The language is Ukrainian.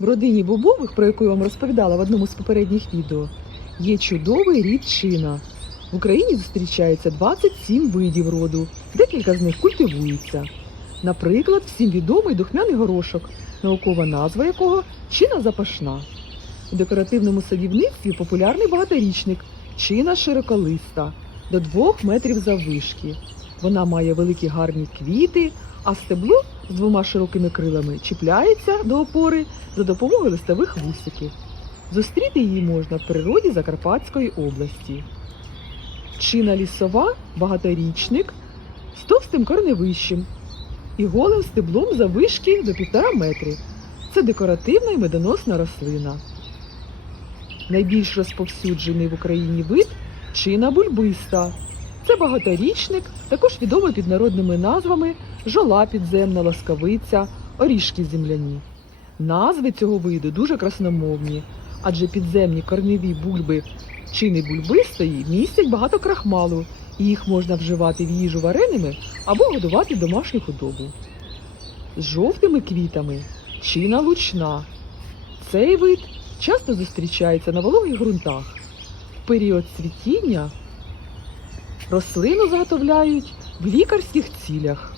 В родині бобових, про яку я вам розповідала в одному з попередніх відео, є чудовий рід чина. В Україні зустрічається 27 видів роду, декілька з них культивуються. Наприклад, всім відомий духмяний горошок, наукова назва якого чина запашна. У декоративному садівництві популярний багаторічник чина широколиста до 2 метрів заввишки. Вона має великі гарні квіти, а стебло з двома широкими крилами чіпляється до опори за допомогою листових вусиків. Зустріти її можна в природі Закарпатської області. Чина лісова багаторічник з товстим корневищем і голим стеблом заввишки до 1,5 метри. Це декоративна і медоносна рослина. Найбільш розповсюджений в Україні вид чина бульбиста. Це багаторічник, також відомий під народними назвами жола підземна, ласкавиця, орішки земляні. Назви цього виду дуже красномовні, адже підземні корневі бульби чини бульбистої містять багато крахмалу, і їх можна вживати в їжу вареними або годувати домашню худобу. З жовтими квітами чина лучна. Цей вид часто зустрічається на вологих ґрунтах. В період цвітіння рослину заготовляють в лікарських цілях.